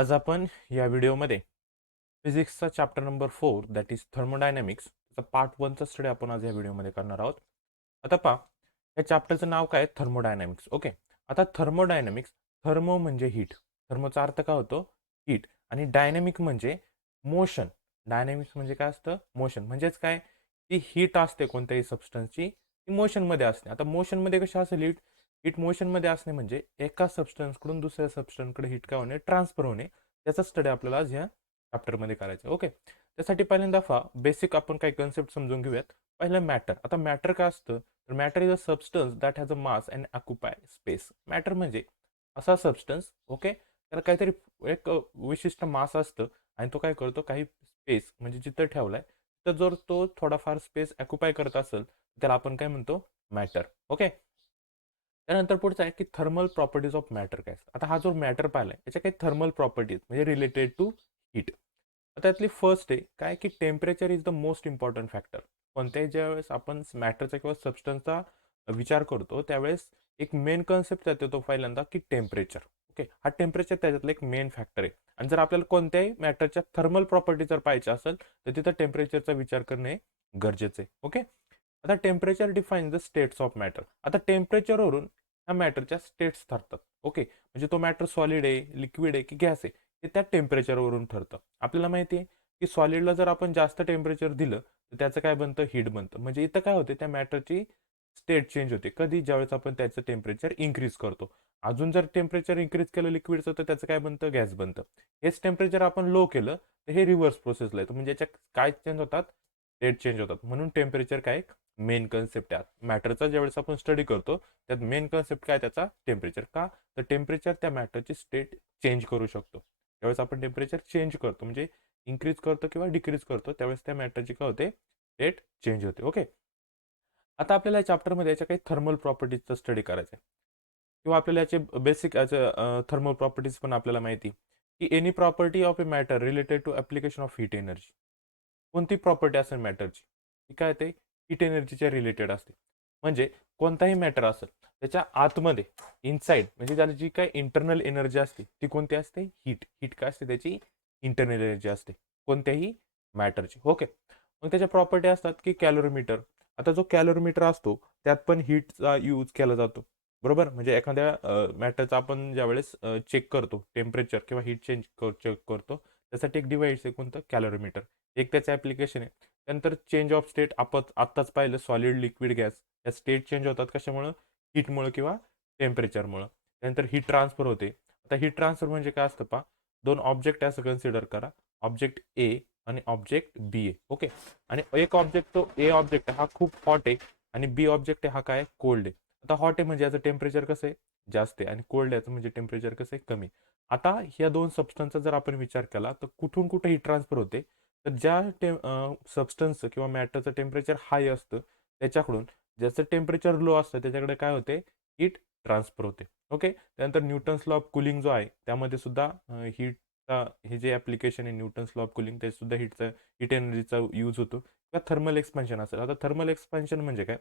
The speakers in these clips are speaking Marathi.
आज आपण या व्हिडिओमध्ये फिजिक्सचा chapter number 4 that is thermodynamics त्याचा पार्ट 1चा स्टडी आपण आज या व्हिडिओमध्ये करणार आहोत. आता पहा, या चॅप्टरचं नाव काय? थर्मोडायनॅमिक्स. ओके. आता थर्मोडायनॅमिक्स, थर्मो म्हणजे हीट, थर्मोचा अर्थ काय होतो? हीट. आणि डायनॅमिक म्हणजे मोशन. डायनॅमिक्स म्हणजे काय असतं? मोशन. म्हणजेच काय? ती हीट असते कोणत्याही सबस्टन्सची, ती मोशनमध्ये असते. आता मोशनमध्ये कशी असेल हीट? हीट मोशनमध्ये असणे म्हणजे एका सबस्टन्सकडून दुसऱ्या सबस्टन्सकडे हीट काय होणे? ट्रान्सफर होणे. त्याचा स्टडी आपल्याला आज ह्या चॅप्टरमध्ये करायचं. ओके. त्यासाठी पहिल्यांदा बेसिक आपण काही कन्सेप्ट समजून घेऊयात. पहिलं मॅटर. आता मॅटर काय असतं? तर matter is a substance that has a mass and occupy space. Matter म्हणजे असा सबस्टन्स, ओके, त्याला काहीतरी एक विशिष्ट मास असतं आणि तो काय करतो? काही स्पेस म्हणजे जिथं ठेवलाय तर जर तो थोडाफार स्पेस ऑक्युपाय करत असेल त्याला आपण काय म्हणतो? मॅटर. ओके. त्यानंतर पुढचं आहे की थर्मल प्रॉपर्टीज ऑफ मॅटर काय असतात. आता हा जो मॅटर पाहिलाय याच्या काही थर्मल प्रॉपर्टीज म्हणजे रिलेटेड टू हीट. त्यातली फर्स्ट आहे काय की temperature is the most important factor. कोणत्याही ज्यावेळेस आपण मॅटरचा किंवा सबस्टन्सचा विचार करतो त्यावेळेस एक मेन कन्सेप्ट येतो तो पहिल्यांदा की टेम्परेचर. ओके. हा टेम्परेचर त्याच्यातलं एक मेन फॅक्टर आहे. आणि जर आपल्याला कोणत्याही मॅटरच्या थर्मल प्रॉपर्टी जर पाहिजे असेल तर तिथं टेम्परेचरचा विचार करणे गरजेचे आहे. ओके. आता temperature define the states of matter. आता टेम्परेचरवरून ह्या मॅटरच्या स्टेट्स ठरतात. ओके. म्हणजे तो मॅटर सॉलिड आहे, लिक्विड आहे की गॅस आहे हे त्या टेम्परेचरवरून ठरतं. आपल्याला माहिती आहे की सॉलिडला जर आपण जास्त टेम्परेचर दिलं तर त्याचं काय बनतं? हीट बनतं. म्हणजे इथं काय होते? त्या मॅटरची स्टेट चेंज होते. कधी? ज्यावेळेस आपण त्याचं टेम्परेचर इन्क्रीज करतो. अजून जर टेम्परेचर इन्क्रीज केलं लिक्विडचं तर त्याचं काय बनतं? गॅस बनतं. हेच टेम्परेचर आपण लो केलं तर हे रिव्हर्स प्रोसेसला येतं. म्हणजे याच्यात काय चेंज होतात? स्टेट चेंज होतात. म्हणून टेम्परेचर काय मेन कन्सेप्ट आहे मॅटरचा. ज्यावेळेस आपण स्टडी करतो त्यात मेन कन्सेप्ट काय त्याचा? टेम्परेचर. का? तर टेम्परेचर त्या मॅटरची स्टेट चेंज करू शकतो. त्यावेळेस आपण टेम्परेचर चेंज करतो म्हणजे इन्क्रीज करतो किंवा डिक्रीज करतो त्यावेळेस त्या मॅटरची काय होते? स्टेट चेंज होते. ओके. आता आपल्याला या चॅप्टरमध्ये याच्या काही थर्मल प्रॉपर्टीजचा स्टडी करायचा आहे किंवा आपल्याला याचे बेसिक थर्मल प्रॉपर्टीज पण आपल्याला माहिती की any property of a matter related to application of heat energy. कोणती प्रॉपर्टी असेल मॅटरची ती काय ते हीट एनर्जीच्या रिलेटेड असते. म्हणजे कोणताही मॅटर असेल त्याच्या आतमध्ये इनसाइड म्हणजे त्याला जी काय इंटरनल एनर्जी असते ती कोणती असते? हीट. हीट काय असते? त्याची इंटरनल एनर्जी असते कोणत्याही मॅटरची. ओके. मग त्याच्या प्रॉपर्टी असतात की कॅलोरीमीटर. आता जो कॅलोरीमीटर असतो त्यात पण हीटचा यूज केला जातो. बरोबर. म्हणजे एखाद्या मॅटरचा आपण ज्यावेळेस चेक करतो टेम्परेचर किंवा हीट चेंज चेक करतो त्यासाठी एक डिव्हाइस आहे कोणतं? कॅलोरीमीटर. एक त्याचं ॲप्लिकेशन आहे. त्यानंतर चेंज ऑफ स्टेट आपण आत्ताच पाहिलं सॉलिड लिक्विड गॅस या स्टेट चेंज होतात कशामुळं? हीटमुळं किंवा टेम्परेचरमुळं. त्यानंतर हीट ट्रान्सफर होते. आता हीट ट्रान्सफर म्हणजे काय असतं पहा, दोन ऑब्जेक्ट असं कन्सिडर करा. ऑब्जेक्ट ए आणि ऑब्जेक्ट बी आहे. ओके. आणि एक ऑब्जेक्ट तो ए ऑब्जेक्ट हा खूप हॉट आहे आणि बी ऑब्जेक्ट आहे हा काय? कोल्ड आहे. आता हॉट आहे म्हणजे याचं टेम्परेचर कसं आहे? जास्त आहे आणि कोल्ड याचं म्हणजे टेम्परेचर कसं आहे? कमी. आता ह्या दोन सबस्टन्सचा जर आपण विचार केला तर कुठून कुठे हीट ट्रान्सफर होते? तर ज्या सबस्टन्सचं किंवा मॅटरचं टेम्परेचर हाय असतं त्याच्याकडून ज्याचं टेम्परेचर लो असतं त्याच्याकडे काय होते? हीट ट्रान्सफर होते. ओके. त्यानंतर न्यूटन्स लॉ ऑफ कुलिंग जो आहे त्यामध्ये सुद्धा हीटचा हे जे ॲप्लिकेशन आहे न्यूटन्स लॉ ऑफ कुलिंग ते सुद्धा हीट एनर्जीचा यूज होतो किंवा थर्मल एक्सपान्शन असेल. आता थर्मल एक्सपान्शन म्हणजे काय?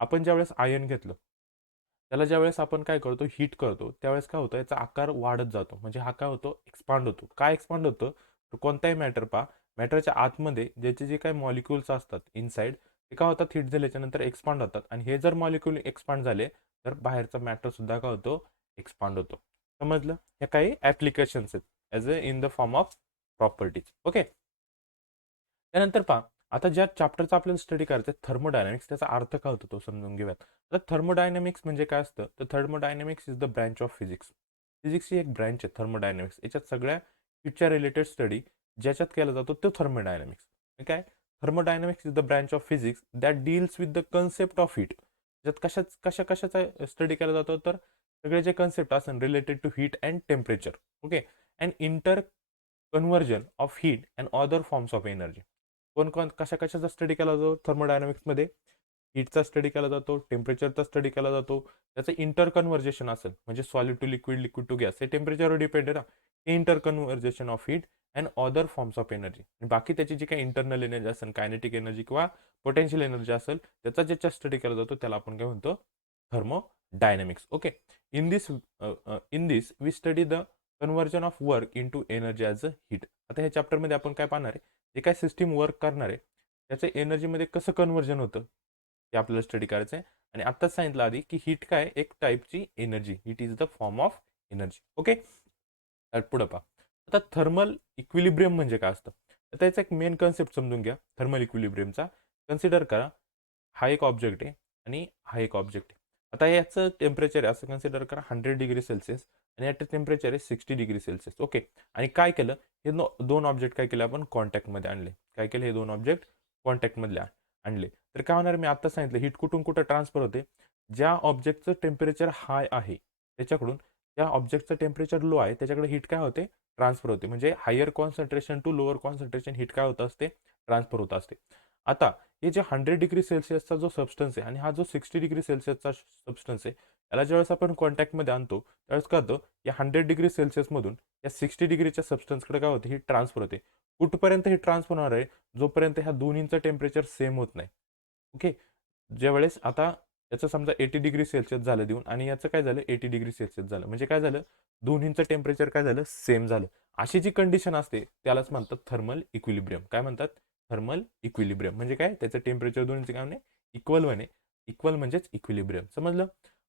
आपण ज्यावेळेस आयन घेतलं त्याला ज्यावेळेस आपण काय करतो? हीट करतो त्यावेळेस काय होतं? याचा आकार वाढत जातो. म्हणजे हा काय होतो? एक्सपांड होतो. काय एक्सपांड होतं? तर कोणताही मॅटर पहा, मॅटरच्या आतमध्ये ज्याचे जे काही मॉलिक्युल्स असतात इनसाइड ते काय होतात? हीट झाल्याच्या नंतर एक्सपांड होतात आणि हे जर मॉलिक्युल एक्सपांड झाले तर बाहेरचा मॅटर सुद्धा काय होतो? एक्सपांड होतो. समजलं? हे काही ॲप्लिकेशन्स आहेत as a in the form of properties. Okay. त्यानंतर पहा, आता ज्या चॅप्टरचा आपल्याला स्टडी करायचा आहे थर्मोडायनॅमिक्स त्याचा अर्थ काय होतो तो समजून घेऊयात. आता थर्मोडायनॅमिक्स म्हणजे काय असतं? तर thermodynamics is the branch of physics. फिजिक्सची एक ब्रँच आहे थर्मोडायनॅमिक्स. याच्यात सगळ्या हीटच्या रिलेटेड स्टडी ज्याच्यात केला जातो तो थर्मोडायनॅमिक्स. काय? Thermodynamics is the branch of physics that deals with the concept of heat. त्याच्यात कशाचा स्टडी केला जातो? तर सगळे जे कन्सेप्ट असेल related to heat and temperature. Okay. And interconversion of heat and other forms of energy. कशाचा स्टडी केला जातो थर्मोडायनॅमिक्समध्ये? हीटचा स्टडी केला जातो, टेम्परेचरचा स्टडी केला जातो. त्याचं इंटर कन्व्हर्जेशन असेल म्हणजे solid to liquid, liquid to gas हे टेम्परेचरवर डिपेंड आहे ना. हे interconversion of heat and other forms of energy. बाकी त्याची जी काही इंटरनल एनर्जी असेल, कायनेटिक एनर्जी किंवा पोटेन्शियल एनर्जी असेल त्याचा ज्याच्या स्टडी केला जातो त्याला आपण काय म्हणतो? Thermodynamics. Okay. In this we study the conversion of work into energy as a heat. आता ह्या चॅप्टरमध्ये आपण काय पाहणार आहे, जे काय सिस्टीम वर्क करणार आहे त्याचं एनर्जीमध्ये कसं कन्व्हर्जन होतं ते आपल्याला स्टडी करायचं आहे. आणि आत्ताच सांगितलं आधी की हीट काय एक टाईपची energy, heat is the form of energy. Okay, पुढं पहा. आता थर्मल इक्विलिब्रियम म्हणजे काय असतं, तर त्याचा एक मेन कन्सेप्ट समजून घ्या. थर्मल इक्विलिब्रियमचा कन्सिडर करा, हा एक ऑब्जेक्ट आहे आणि हा एक ऑब्जेक्ट आहे. आता याचं टेम्परेचर आहे असं कन्सिडर करा 100 डिग्री सेल्सिअस आणि याचं टेम्परेचर आहे 60 डिग्री सेल्सिअस. ओके, आणि काय केलं, हे दोन ऑब्जेक्ट काय केले आपण कॉन्टॅक्टमध्ये आणले. काय केले, हे दोन ऑब्जेक्ट कॉन्टॅक्टमधले आणले. तर काय होणार, मी आता सांगितलं हीट कुठून कुठं ट्रान्सफर होते. ज्या ऑब्जेक्टचं टेम्परेचर हाय आहे त्याच्याकडून ज्या ऑब्जेक्टचं टेम्परेचर लो आहे त्याच्याकडे हीट काय होते, ट्रान्सफर होते. म्हणजे higher concentration to lower concentration heat काय होत असते, ट्रान्सफर होत असते. आता हे जे 100 डिग्री सेल्सिअसचा जो सबस्टन्स आहे आणि हा जो 60 डिग्री सेल्सिअसचा सबस्टन्स आहे, याला ज्यावेळेस आपण कॉन्टॅक्टमध्ये आणतो त्यावेळेस काय होतं, या 100 डिग्री सेल्सिअसमधून या 60 डिग्रीच्या सबस्टन्सकडे काय होते, ही ट्रान्सफर होते. कुठपर्यंत ही ट्रान्सफर होणार आहे, जोपर्यंत ह्या दोन्हींचं टेम्परेचर सेम होत नाही. ओके, ज्यावेळेस आता याचं समजा 80 डिग्री सेल्सिअस झालं देऊन आणि याचं काय झालं 80 डिग्री सेल्सिअस झालं, म्हणजे काय झालं, दोन्हींचं टेम्परेचर काय झालं, सेम झालं. अशी जी कंडिशन असते त्यालाच म्हणतात थर्मल इक्विलिब्रियम. काय म्हणतात, थर्मल इक्विलिब्रियम. म्हणजे काय, त्याचं टेम्परेचर दोन्हीचं काय म्हणे, इक्वल म्हणे. इक्वल म्हणजेच इक्विलिब्रियम, समजलं.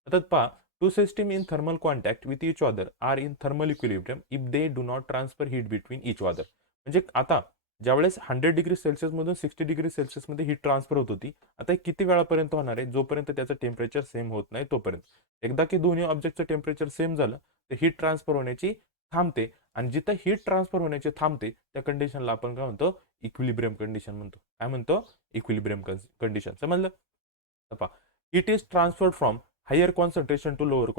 आता पहा, two system in thermal contact with each other are in thermal equilibrium if they do not transfer heat between each other. म्हणजे आता ज्यावेळेस 100 डिग्री सेल्सिअसमधून 60 डिग्री सेल्सिअसमध्ये हीट ट्रान्सफर होत होती, आता हे किती वेळापर्यंत होणार आहे, जोपर्यंत त्याचं टेम्परेचर सेम होत नाही तोपर्यंत. एकदा की दोन्ही ऑब्जेक्टचं टेम्परेचर सेम झालं तर हीट ट्रान्सफर होण्याची थांबते. आणि जिथं हीट ट्रान्सफर होण्याची थांबते त्या कंडिशनला आपण काय म्हणतो, इक्विलिब्रियम कंडिशन म्हणतो. काय म्हणतो, इक्विलिब्रियम कंडिशन, समजलं. Heat is transferred from higher concentration to lower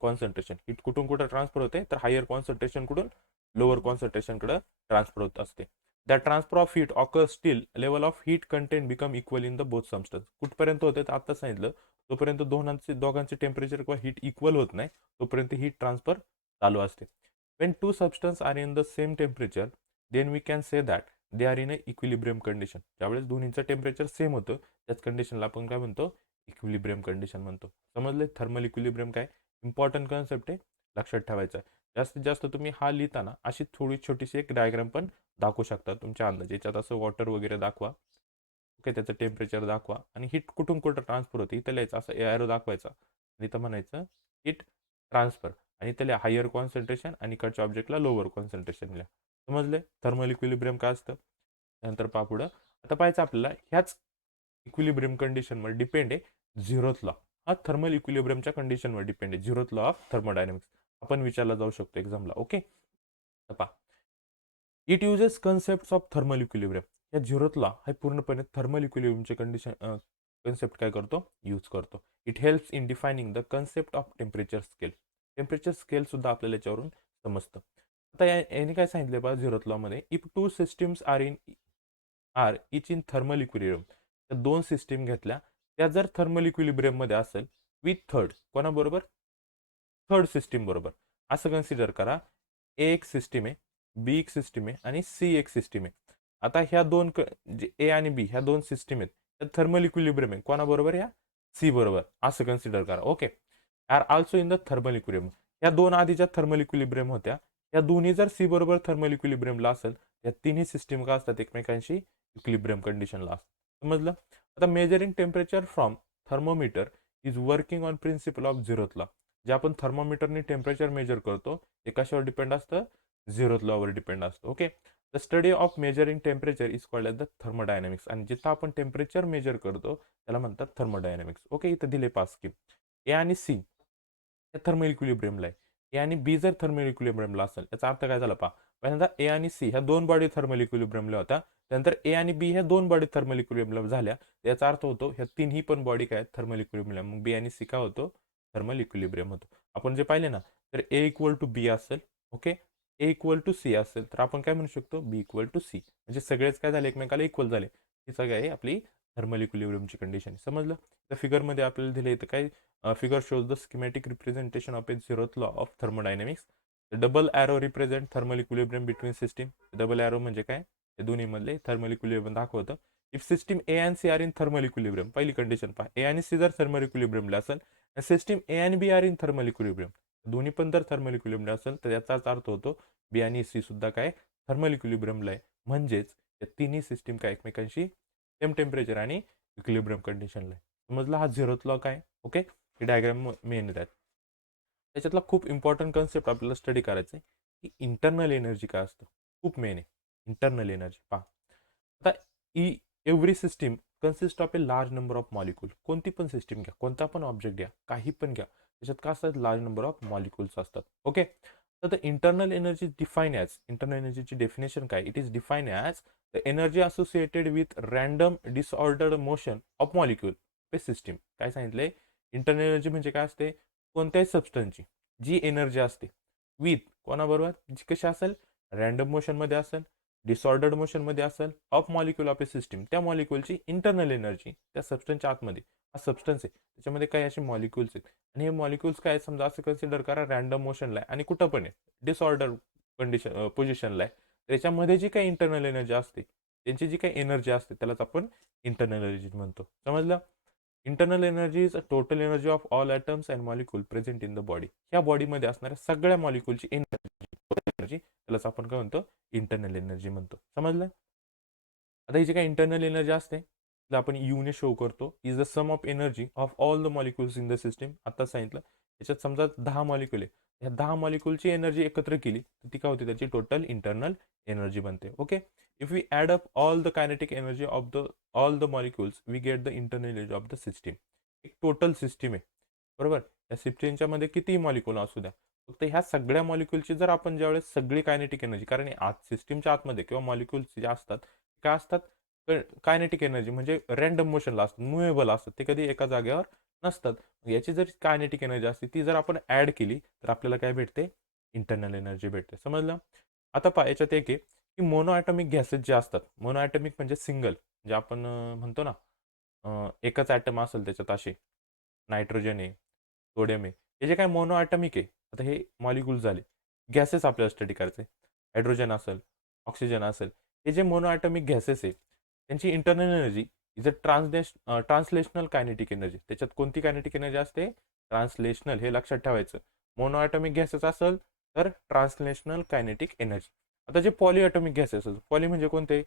concentration. Heat कुठून कुठं ट्रान्सफर होते, तर हायर कॉन्सन्ट्रेशन कडून लोअर कॉन्सन्ट्रेशनकडे ट्रान्सफर होत असते. The transfer of heat occur still level of heat content become equal in the both substance. कुठपर्यंत होते तर आता सांगितलं, तोपर्यंत दोघांचे टेम्परेचर किंवा हीट इक्वल होत नाही तोपर्यंत हीट ट्रान्सफर चालू असते. When two substance are in the same temperature then we can say that they are in a equilibrium condition. ज्यावेळेस दोन्हीचं टेम्परेचर सेम होतं त्याच कंडिशनला आपण काय म्हणतो, इक्विलिब्रियम कंडिशन म्हणतो. समजले, थर्मल इक्विलिब्रियम काय इम्पॉर्टंट कॉन्सेप्ट आहे, लक्षात ठेवायचं आहे. जास्तीत जास्त तुम्ही हा लिहिताना अशी थोडी छोटीशी एक डायग्राम पण दाखवू शकता तुमच्या अंदाज. याच्यात असं वॉटर वगैरे दाखवा, ओके, त्याचं टेम्परेचर दाखवा आणि हीट कुठून कुठं ट्रान्सफर होते इथं लिहायचं, असं एरो दाखवायचा आणि इथं म्हणायचं हीट ट्रान्सफर आणि इथं हायर कॉन्सन्ट्रेशन आणि इकडच्या ऑब्जेक्टला लोअर कॉन्सन्ट्रेशन लिहा. समजले, थर्मल इक्विलिब्रियम काय असतं. नंतर पहा पुढं, आता पाहायचं आपल्याला ह्याच इक्विलिब्रियम कंडिशनवर डिपेंड आहे झिरोथ लॉ. हा थर्मल इक्विलिब्रियमच्या कंडिशनवर डिपेंड आहे, झिरोथ लॉ ऑफ थर्मोडायनामिक्स. आपण विचारला जाऊ शकतो एक्झामला. ओके, पहा, it uses concept of thermal equilibrium. या झिरोथ लॉ हा पूर्णपणे थर्मल इक्विलिब्रियमचे कन्सेप्ट काय करतो, यूज करतो. It helps in defining the concept of temperature scale. Temperature scale सुद्धा आपल्याला याच्यावरून समजतं. आता याने काय सांगितले बघा झिरोथ लॉ मध्ये, if two systems are each in thermal equilibrium. तर दोन सिस्टीम घेतल्या, त्या जर थर्मल इक्विलिब्रियम मध्ये असेल विथ थर्ड, कोणाबरोबर, थर्ड सिस्टीम बरोबर. असं कन्सिडर करा, ए एक सिस्टीम आहे, बी एक सिस्टीम आहे आणि सी एक सिस्टीम आहे. आता ह्या दोन जे ए आणि बी ह्या दोन सिस्टीम आहेत त्या थर्मल इक्विलिब्रियम आहे कोणाबरोबर, या सी बरोबर, असं कन्सिडर करा. Okay, are also in the thermal equilibrium. या दोन आधीच्या थर्मल इक्विलिब्रियम होत्या, या दोन्ही जर सी बरोबर थर्मल इक्विलिब्रियमला असेल, या तिन्ही सिस्टीम का असतात, एकमेकांशी इक्विलिब्रियम कंडिशनला असतात. समजलं. आता measuring temperature from thermometer is working on principle of zeroth law. जे आपण थर्मोमीटरने टेम्परेचर मेजर करतो ते कशावर डिपेंड असतं, झिरोथ लॉवर डिपेंड असतं. Okay, the study of measuring temperature is called as the thermodynamics. आणि जिथं आपण टेम्परेचर मेजर करतो त्याला म्हणतात थर्मोडायनामिक्स. ओके, इथं दिले 5 स्कीम. ए आणि सी या थर्मल इक्विलिब्रियमला आहे, ए आणि बी जर थर्मल इक्विलिब्रियमला असेल याचा अर्थ काय झाला पहा. पहिल्यांदा ए आणि सी ह्या दोन बॉडी थर्मल इक्विलिब्रियमला होत्या, त्यानंतर ए आणि बी ह्या दोन बॉडी थर्मल इक्विलिब्रियम झाल्या, याचा अर्थ होतो ह्या तिन्ही पण बॉडी काय थर्मल इक्विलिब्रियम, मग बी आणि सी काय होतो, थर्मल इक्विलिब्रियम होतो. आपण जे पाहिले ना, तर ए इक्वल टू बी असेल, okay, A equal to C असेल तर आपण काय म्हणू शकतो, बी इक्वल टू सी. म्हणजे सगळेच काय झाले, एकमेकाला इक्वल झाले. ही सगळं आहे आपली थर्मल इक्विलिब्रियमची कंडिशन. समजलं. त्या फिगरमध्ये आपल्याला दिले तर काय, figure shows the schematic representation of a zeroth law of thermodynamics. The double arrow represent thermal equilibrium between system. Double arrow म्हणजे काय, हे दोन्ही मधले थर्मल इक्विलिब्रियम दाखवतं. If system A and C are in thermal equilibrium, पहिली कंडिशन पहा, ए आणि सी जर थर्मल इक्विलिब्रियमला असेल, सिस्टीम ए आणि बी आर इन थर्मल इक्विलिब्रियम, दोन्ही पण जर थर्मल इक्विलिब्रियम असेल तर याचाच अर्थ होतो बी आणि सी सुद्धा काय थर्मल इक्विलिब्रियमला आहे. म्हणजेच या तिन्ही सिस्टीम काय एकमेकांशी सेम टेम्परेचर आणि इक्विलिब्रियम कंडिशनला आहे. समजला हा झिरोथ लॉ काय. ओके, ही डायग्राम मेन आहेत. त्याच्यातला खूप इम्पॉर्टंट कन्सेप्ट आपल्याला स्टडी करायचं आहे की इंटरनल एनर्जी काय असतं. खूप मेन आहे इंटरनल एनर्जी. पहा आता every system consist of a large number of molecule. कोणती पण सिस्टीम घ्या, कोणता पण ऑब्जेक्ट घ्या, काही पण घ्या, त्याच्यात काय असतात लार्ज नंबर ऑफ मॉलिक्युल्स असतात. ओके, तर internal energy define as, internal एनर्जीची डेफिनेशन काय, it is define as the energy associated with random disordered motion of molecule pay system. काय सांगितलंय, इंटरनल एनर्जी म्हणजे काय असते, कोणत्याही सबस्टन्सची जी एनर्जी असते विथ कोणाबरोबर, जी कशी असेल, रँडम मोशनमध्ये असेल, डिसऑर्डर्ड मोशनमध्ये असेल, of molecule of a system, त्या मॉलिक्यूलची इंटरनल एनर्जी त्या सबस्टन्सच्या आतमध्ये, हा सबस्टन्स आहे त्याच्यामध्ये काही असे मॉलिक्यूल्स आहेत आणि हे मॉलिक्यूल्स काय समजा असं कन्सिडर करा रँडम मोशनला आहे आणि कुठं पण आहे डिसऑर्डर कंडिशन पोझिशनला आहे, त्याच्यामध्ये जी काही इंटरनल एनर्जी असते, त्यांची जी काही एनर्जी असते त्यालाच आपण इंटरनल एनर्जी म्हणतो. समजलं. Internal energy is a total energy of all atoms and molecule present in the body. ह्या बॉडीमध्ये असणाऱ्या सगळ्या मॉलिक्यूलची एनर्जी त्यालाच आपण काय म्हणतो, इंटरनल एनर्जी म्हणतो. समजलं. आता ही जी काही इंटरनल एनर्जी असते तिला आपण युने शो करतो, is the sum of energy of all the molecules in the system. आता सांगितलं याच्यात समजा 10 मॉलिक्युल आहे, ह्या 10 मॉलिक्युलची एनर्जी एकत्र केली तर ती काय होते, त्याची टोटल इंटरनल एनर्जी बनते. Okay, if we add up all the kinetic energy of the all the molecules we get the internal energy of the system. एक टोटल सिस्टीम आहे बरोबर, या सिस्टीमच्या मध्ये कितीही मॉलिक्युल असू द्या, फक्त ह्या सगळ्या मॉलिक्युलची जर आपण ज्यावेळेस सगळी कायनेटिक एनर्जी, कारण आत सिस्टीमच्या आतमध्ये किंवा मॉलिक्युल्स जे असतात काय असतात, कायनेटिक एनर्जी म्हणजे रँडम मोशनला असतात, मुव्हेबल असतात, ते कधी एका जागेवर नसतात. याची जर कायनेटिक एनर्जी असते ती जर आपण ऍड केली तर आपल्याला काय भेटते, इंटरनल एनर्जी भेटते. समजलं. आता पहा याच्यात एक आहे की मोनो ॲटॉमिक गॅसेस जे असतात, मोनो ॲटॉमिक म्हणजे सिंगल, जे आपण म्हणतो ना एकच ॲटम असेल त्याच्यात असे, नायट्रोजन आहे, सोडियम आहे, हे जे काय मोनो ॲटॉमिक आहे, आता हे मॉलिक्यूल झाले. गॅसेस आपल्याला स्टडी करायचे, हायड्रोजन असेल, ऑक्सिजन असेल, हे जे मोनो ॲटॉमिक गॅसेस आहे त्यांची internal energy is a translational kinetic energy. त्याच्यात कोणती कायनेटिक एनर्जी असते, ट्रान्सलेशनल, हे लक्षात ठेवायचं. मोनो ॲटॉमिक गॅसेस असेल तर ट्रान्सलेशनल कायनेटिक एनर्जी. आता जे पॉली ॲटॉमिक गॅसेस असेल, पॉली म्हणजे कोणते,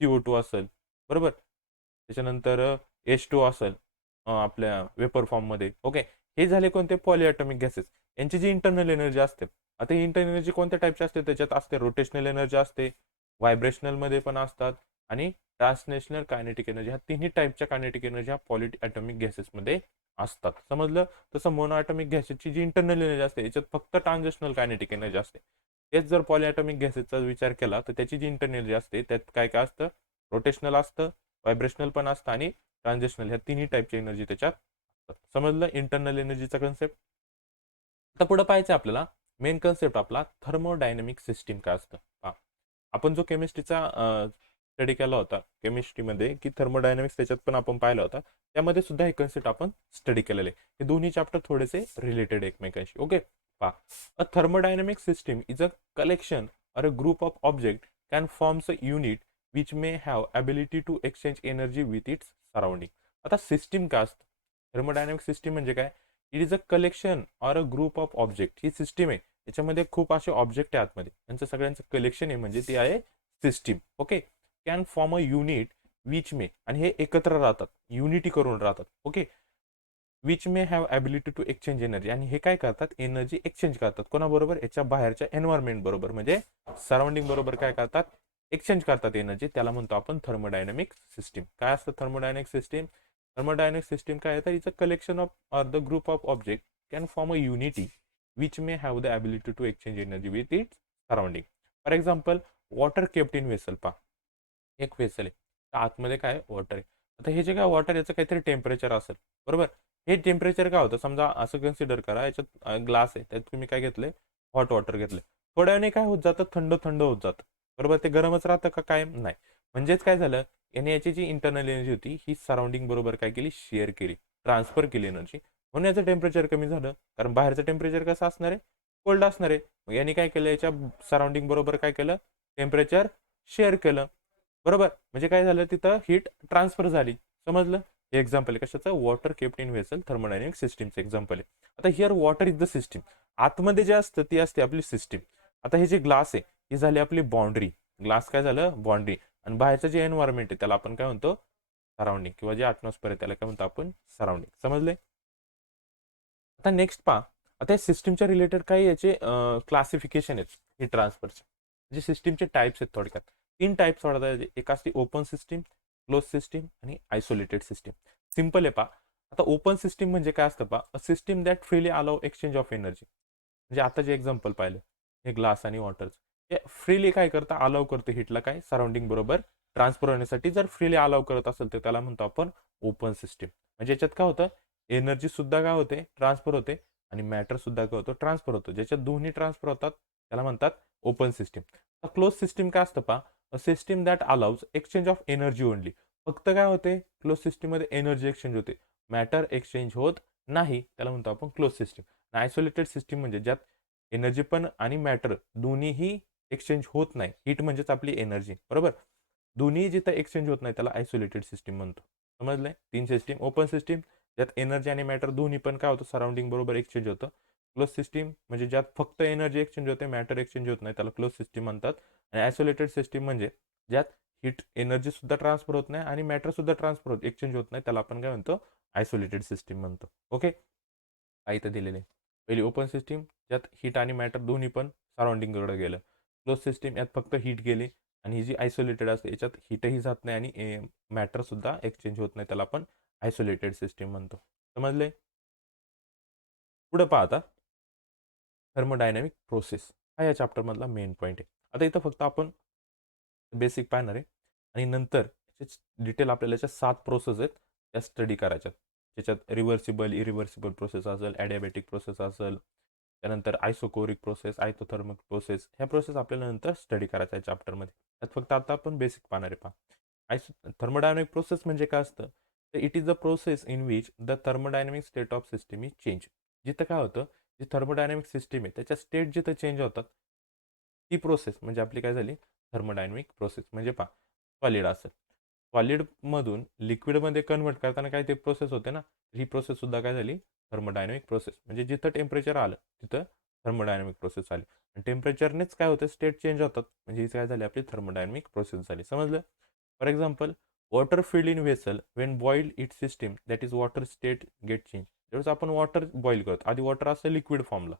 CO2 असेल बरोबर, त्याच्यानंतर H2 असेल आपल्या वेपर फॉर्ममध्ये. ओके, हे झाले कोणते, पॉली ॲटॉमिक गॅसेस. यांची जी इंटरनल एनर्जी असते, आता ही इंटरनल एनर्जी कोणत्या टाईपची असते, त्याच्यात असते रोटेशनल एनर्जी असते, व्हायब्रेशनलमध्ये पण असतात आणि ट्रान्सलेशनल कायनेटिक एनर्जी. ह्या तिन्ही टाईपच्या कायनेटिक एनर्जी ह्या पॉली ॲटॉमिक गॅसेसमध्ये असतात. समजलं. तसं मोनो ॲटॉमिक गॅसेसची जी इंटरनल एनर्जी असते याच्यात फक्त ट्रान्झेशनल कायनेटिक एनर्जी असते. तेच जर पॉली ॲटॉमिक गॅसेसचा विचार केला तर त्याची जी इंटरनल एनर्जी असते त्यात काय काय असतं, रोटेशनल असतं, व्हायब्रेशनल पण असतं आणि ट्रान्झेशनल, ह्या तिन्ही टाईपची एनर्जी त्याच्यात असतात. समजलं इंटरनल एनर्जीचा कन्सेप्ट. आता पुढे पाहायचं आपल्याला मेन कन्सेप्ट आपला थर्मोडायनेमिक सिस्टीम काय असतं. पहा आपण जो केमिस्ट्रीचा स्टडी केला होता केमिस्ट्रीमध्ये की थर्मोडायनेमिक्स, त्याच्यात पण आपण पाहिला होता, त्यामध्ये सुद्धा हे कन्सेप्ट आपण स्टडी केलेले. हे दोन्ही चॅप्टर थोडेसे रिलेटेड एकमेकांशी. ओके, पहा a thermodynamic system is a collection or a group of object can forms a unit which may have ability to exchange energy with its surrounding. आता सिस्टीम काय असतं, थर्मोडायनेमिक सिस्टीम म्हणजे काय, it is a collection or a group of object. He system आहे, त्याच्यामध्ये खूप असे ऑब्जेक्ट आहे आतमध्ये, त्यांचं सगळ्यांचं कलेक्शन आहे, म्हणजे ती आहे system. Okay, can form a unit which may, आणि हे एकत्र राहतात, युनिटी करून राहतात. Okay, which may have ability to exchange energy, आणि हे काय करतात, एनर्जी एक्सचेंज करतात कोणाबरोबर, याच्या बाहेरच्या एन्व्हायरमेंट बरोबर, म्हणजे सराउंडिंग बरोबर काय करतात, एक्सचेंज करतात एनर्जी. त्याला म्हणतो आपण थर्मोडायनेमिक सिस्टीम. काय असतं थर्मोडायनेमिक सिस्टीम, थर्मोडायनेमिक सिस्टीम काय आहे, it's a collection of or the group of object can form a unity which may have the ability to exchange energy with its surrounding. For example water kept in vessel. पा एक वेसल आहे, त्या आतमध्ये काय वॉटर आहे. आता हे जे काय वॉटर, याचं काहीतरी टेम्परेचर असेल बरोबर. हे टेम्परेचर काय होतं, समजा असं कन्सिडर करा, याच्यात ग्लास आहे, त्यात तुम्ही काय घेतले, हॉट वॉटर घेतले, थोड्या वेळाने काय होत जातं, थंड थंड होत जातं बरोबर. ते गरमच राहतं का, काय नाही. म्हणजेच काय झालं, याने याची जी इंटरनल एनर्जी होती ही सराउंडिंग बरोबर काय केली, शेअर केली, ट्रान्सफर केली एनर्जी, म्हणून याचं टेम्परेचर कमी झालं. कारण बाहेरचं टेम्परेचर कसं असणार आहे, कोल्ड असणार आहे. मग याने काय केलं, याच्या सराउंडिंग बरोबर काय केलं, टेम्परेचर शेअर केलं बरोबर. म्हणजे काय झालं, तिथं हीट ट्रान्सफर झाली. समजलं. हे एक्झाम्पल आहे कशाचं, water kept in vessel thermodynamic सिस्टीमचं एक्झाम्पल आहे. आता here water is the system, आतमध्ये जे असतं ती असते आपली सिस्टीम. आता हे जे ग्लास आहे ही झाली आपली बाउंड्री, ग्लास काय झालं बाउंड्री, आणि बाहेरचं जे एन्व्हायरमेंट आहे त्याला आपण काय म्हणतो सराउंडिंग, किंवा जे ॲटमॉस्फिअर आहे त्याला काय म्हणतो आपण सराउंडिंग. समजले. आता नेक्स्ट पहा, आता या सिस्टीमच्या रिलेटेड काही याचे क्लासिफिकेशन आहेत ही ट्रान्सफरचे, जे सिस्टीमचे टाईप्स आहेत. थोडक्यात 3 टाईप्स वाढतात. एक असते ओपन सिस्टीम, क्लोज सिस्टीम आणि आयसोलेटेड सिस्टीम. सिम्पल आहे पहा. आता ओपन सिस्टीम म्हणजे काय असतं पहा, a system that freely allow exchange of energy. म्हणजे आता जे एक्झाम्पल पाहिलं हे ग्लास आणि वॉटरचं, हे फ्रीली काय करतं, अलाउ करतं हिटला काय सराउंडिंग बरोबर ट्रान्सफर होण्यासाठी. जर फ्रीली अलाउ करत असेल तर त्याला म्हणतो आपण ओपन सिस्टीम. म्हणजे याच्यात काय होतं, एनर्जी सुद्धा काय होते ट्रान्सफर होते, आणि मॅटर सुद्धा काय होतो ट्रान्सफर होतो. ज्याच्यात दोन्ही ट्रान्सफर होतात त्याला म्हणतात ओपन सिस्टीम. क्लोज सिस्टीम काय असतं पहा, a system that allows exchange of energy only. फक्त काय होते क्लोज सिस्टीममध्ये एनर्जी एक्सचेंज होते, मॅटर एक्सचेंज होत नाही, त्याला म्हणतो आपण क्लोज सिस्टीम. आयसोलेटेड सिस्टीम म्हणजे ज्यात एनर्जी पण आणि मॅटर दोन्हीही एक्सचेंज होत नाही. हीट म्हणजेच आपली एनर्जी, बरोबर. दोन्ही जिथं एक्सचेंज होत नाही त्याला आयसोलेटेड सिस्टीम म्हणतो. समजलंय. 3 सिस्टीम. ओपन सिस्टीम ज्यात एनर्जी आणि मॅटर दोन्ही पण काय होतं सराउंडिंग बरोबर एक्सचेंज होतं. क्लोज सिस्टीम म्हणजे ज्यात फक्त एनर्जी एक्सचेंज होते, मॅटर एक्सचेंज होत नाही, त्याला क्लोज सिस्टीम म्हणतात. आणि आयसोलेटेड सिस्टीम म्हणजे ज्यात हीट एनर्जी सुद्धा ट्रान्सफर होत नाही आणि मॅटर सुद्धा ट्रान्सफर होत एक्सचेंज होत नाही, त्याला आपण काय म्हणतो आयसोलेटेड सिस्टीम म्हणतो. ओके. काय इथं दिलेले पहिली ओपन सिस्टीम ज्यात हीट आणि मॅटर दोन्ही पण सराउंडिंगकडे गेलं. क्लोज सिस्टीम यात फक्त हीट गेली, आणि ही जी आयसोलेटेड असते याच्यात हीटही जात नाही आणि मॅटर सुद्धा एक्सचेंज होत नाही, त्याला आपण आयसोलेटेड सिस्टीम म्हणतो. समजले. पुढे पहा आता, थर्मोडायनॅमिक प्रोसेस हा या चॅप्टरमधला मेन पॉईंट आहे. आता इथं फक्त आपण बेसिक पाहणार आहे, आणि नंतर डिटेल आपल्याला याच्या 7 प्रोसेस आहेत त्या स्टडी करायच्यात. त्याच्यात रिव्हर्सिबल इरिव्हर्सिबल प्रोसेस असेल, ॲडियाबॅटिक प्रोसेस असेल, त्यानंतर आयसोकोरिक प्रोसेस, आयसोथर्मिक प्रोसेस, ह्या प्रोसेस आपल्याला नंतर स्टडी करायचा आहे चॅप्टरमध्ये. त्यात फक्त आता आपण बेसिक पाहणार आहे. पहा, थर्मोडायनॅमिक प्रोसेस म्हणजे काय असतं, तर it is the process in which the thermodynamic state of system is change. जिथं काय होतं, जी थर्मोडायनॅमिक सिस्टीम आहे त्याच्या स्टेट जिथं चेंज होतात ती प्रोसेस म्हणजे आपली काय झाली थर्मोडायनॅमिक प्रोसेस. म्हणजे पहा, सॉलिड असेल, सॉलिडमधून लिक्विडमध्ये कन्वर्ट करताना काय ते प्रोसेस होते ना, ही प्रोसेस सुद्धा काय झाली थर्मोडायनॅमिक प्रोसेस. म्हणजे जिथं टेम्परेचर आलं तिथं थर्मोडायनॅमिक प्रोसेस आली, आणि टेम्परेचरनेच काय होतं स्टेट चेंज होतात, म्हणजे ही काय झाली आपली थर्मोडायनॅमिक प्रोसेस झाली. समजलं. For example, water filled in vessel when boiled it system that is water state get change. ज्यावेळेस आपण वॉटर बॉईल करतो, आधी वॉटर असतं लिक्विड फॉर्मला,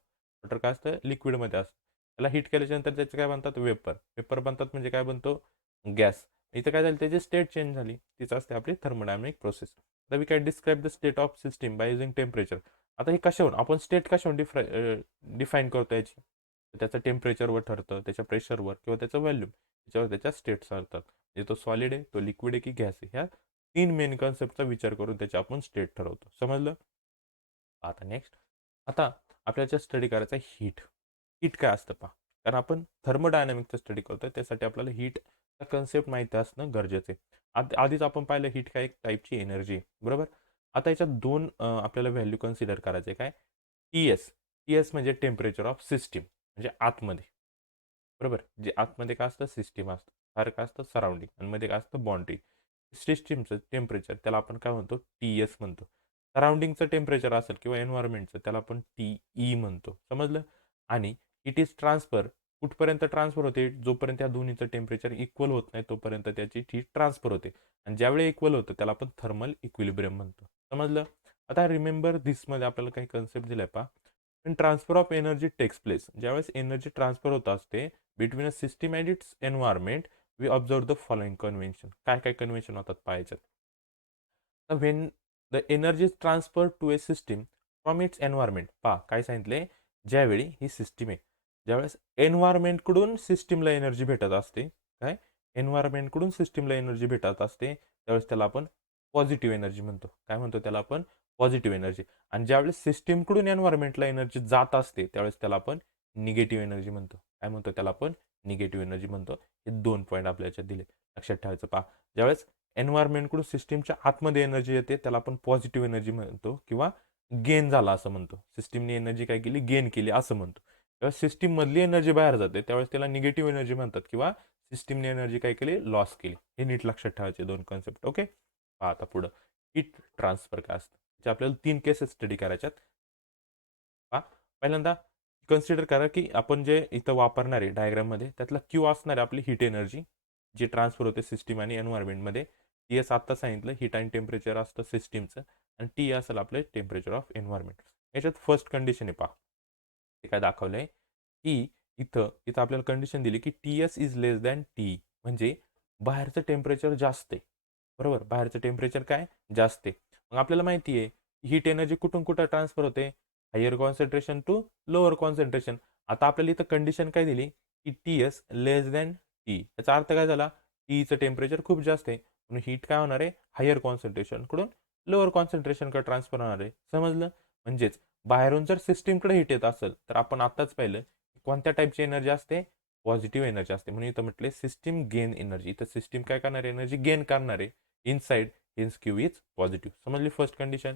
वॉटर काय असतं लिक्विडमध्ये असतं, त्याला हीट केल्याच्यानंतर त्याचे काय बनतात वेपर, वेपर बनतात म्हणजे काय बनतो गॅस. इथं काय झालं त्याची स्टेट चेंज झाली, तीच असते आपली थर्मोडायनॅमिक प्रोसेस. तर we can describe the state of system by using temperature. आता हे कशावरून आपण स्टेट कशावरून डिफाईन करतो याची, त्याचं टेम्परेचरवर ठरतं, त्याच्या प्रेशरवर किंवा त्याचं व्हॅल्यूम, त्याच्यावर त्याच्या स्टेट्स ठरतात. म्हणजे तो सॉलिड आहे, तो लिक्विड आहे की गॅस आहे, ह्या 3 मेन कॉन्सेप्टचा विचार करून त्याचे आपण स्टेट ठरवतो. समजलं. आता नेक्स्ट, आता आपल्याला स्टडी करायचा आहे हीट. हीट काय असतं पहा, कारण आपण थर्मोडायनॅमिकचा स्टडी करतोय त्यासाठी आपल्याला हीटचा कन्सेप्ट माहिती असणं गरजेचं आहे. आधीच आपण पाहिलं हीट काय एक टाईपची एनर्जी आहे, बरोबर. आता याच्यात दोन आपल्याला व्हॅल्यू कन्सिडर करायचे. काय, टी एस. टी एस म्हणजे टेम्परेचर ऑफ सिस्टीम, म्हणजे आतमध्ये, बरोबर. जे आतमध्ये काय असतं सिस्टीम असतं, बाहेर काय असतं सराउंडिंग, आणि मध्ये काय असतं बाउंड्री. सिस्टीमचं टेम्परेचर त्याला आपण काय म्हणतो टी एस म्हणतो. सराउंडिंगचं टेम्परेचर असेल किंवा एन्व्हायरमेंटचं त्याला आपण टी ई म्हणतो. समजलं. आणि इट इज ट्रान्सफर, कुठपर्यंत ट्रान्सफर होते, जोपर्यंत या दोन्हीचं टेम्परेचर इक्वल होत नाही तोपर्यंत त्याची हीट ट्रान्सफर होते, आणि ज्यावेळी इक्वल होतं त्याला आपण थर्मल इक्विलिब्रियम म्हणतो. समजलं. आता रिमेंबर धिसमध्ये आपल्याला काही कन्सेप्ट दिलाय पहा. Transfer of energy takes place, ज्यावेळेस एनर्जी ट्रान्सफर होत असते between a system and its environment, we observe the following convention. काय काय कन्व्हेन्शन होतात पाहायच्यात. तर when the energy is transfer to a system from its environment. पहा काय सांगितले, ज्यावेळी ही सिस्टीम आहे, ज्यावेळेस एन्व्हायरमेंटकडून सिस्टीमला एनर्जी भेटत असते, काय एन्व्हायरमेंटकडून सिस्टीमला एनर्जी भेटत असते, त्यावेळेस त्याला आपण पॉझिटिव्ह एनर्जी म्हणतो. काय म्हणतो त्याला आपण पॉझिटिव्ह एनर्जी. आणि ज्यावेळेस सिस्टीमकडून एन्व्हायरमेंटला एनर्जी जात असते त्यावेळेस त्याला आपण निगेटिव्ह एनर्जी म्हणतो. काय म्हणतो त्याला आपण निगेटिव्ह एनर्जी म्हणतो. हे 2 पॉईंट आपल्या याच्यात दिले, लक्षात ठेवायचं. पहा, ज्यावेळेस एन्व्हायरमेंटकडून सिस्टीमच्या आतमध्ये एनर्जी येते त्याला आपण पॉझिटिव्ह एनर्जी म्हणतो, किंवा गेन झाला असं म्हणतो. सिस्टीमने एनर्जी काय केली गेन केली असं म्हणतो. जेव्हा सिस्टीममधली एनर्जी बाहेर जाते त्यावेळेस त्याला निगेटिव्ह एनर्जी म्हणतात, किंवा सिस्टीमने एनर्जी काय केली लॉस केली. हे नीट लक्षात ठेवायचे 2 कॉन्सेप्ट. ओके. पहा आता पुढं, हीट ट्रान्सफर काय असतं, जे आपल्याला 3 केसेस स्टडी करायच्यात. पहा, पहिल्यांदा कन्सिडर करा की आपण जे इथं वापरणार आहे डायग्राममध्ये त्यातला क्यू असणार आहे आपली हीट एनर्जी जी ट्रान्सफर होते सिस्टीम आणि एन्व्हायरमेंटमध्ये. टी एस आत्ता सांगितलं हीट आणि टेम्परेचर असतं सिस्टीमचं आणि टी असेल आपलं टेम्परेचर ऑफ एन्व्हायरमेंट. याच्यात फर्स्ट कंडिशन आहे पहा, ते काय दाखवलं आहे की इथं इथं आपल्याला कंडिशन दिली की T S is less than T, म्हणजे बाहेरचं टेम्परेचर जास्त आहे. बरोबर, बाहेरचं टेम्परेचर काय जास्त आहे. मग आपल्याला माहिती आहे हीट एनर्जी कुठून कुठं ट्रान्सफर होते, higher concentration to lower concentration. आता आपल्याला इथं कंडिशन काय दिली की T S less than T, याचा अर्थ काय झाला, टीचं टेम्परेचर खूप जास्त आहे म्हणून हीट काय होणार आहे, हायर कॉन्सन्ट्रेशनकडून लोअर कॉन्सन्ट्रेशनकडे ट्रान्सफर होणार आहे. समजलं. म्हणजेच बाहेरून जर सिस्टीमकडे हीट येत असेल तर आपण आत्ताच पाहिलं कोणत्या टाईपची एनर्जी असते, पॉझिटिव्ह एनर्जी असते. म्हणून इथं म्हटले सिस्टीम गेन एनर्जी, इथं सिस्टीम काय करणार आहे, एनर्जी गेन करणार आहे inside, hence Q is positive. समजली फर्स्ट कंडिशन.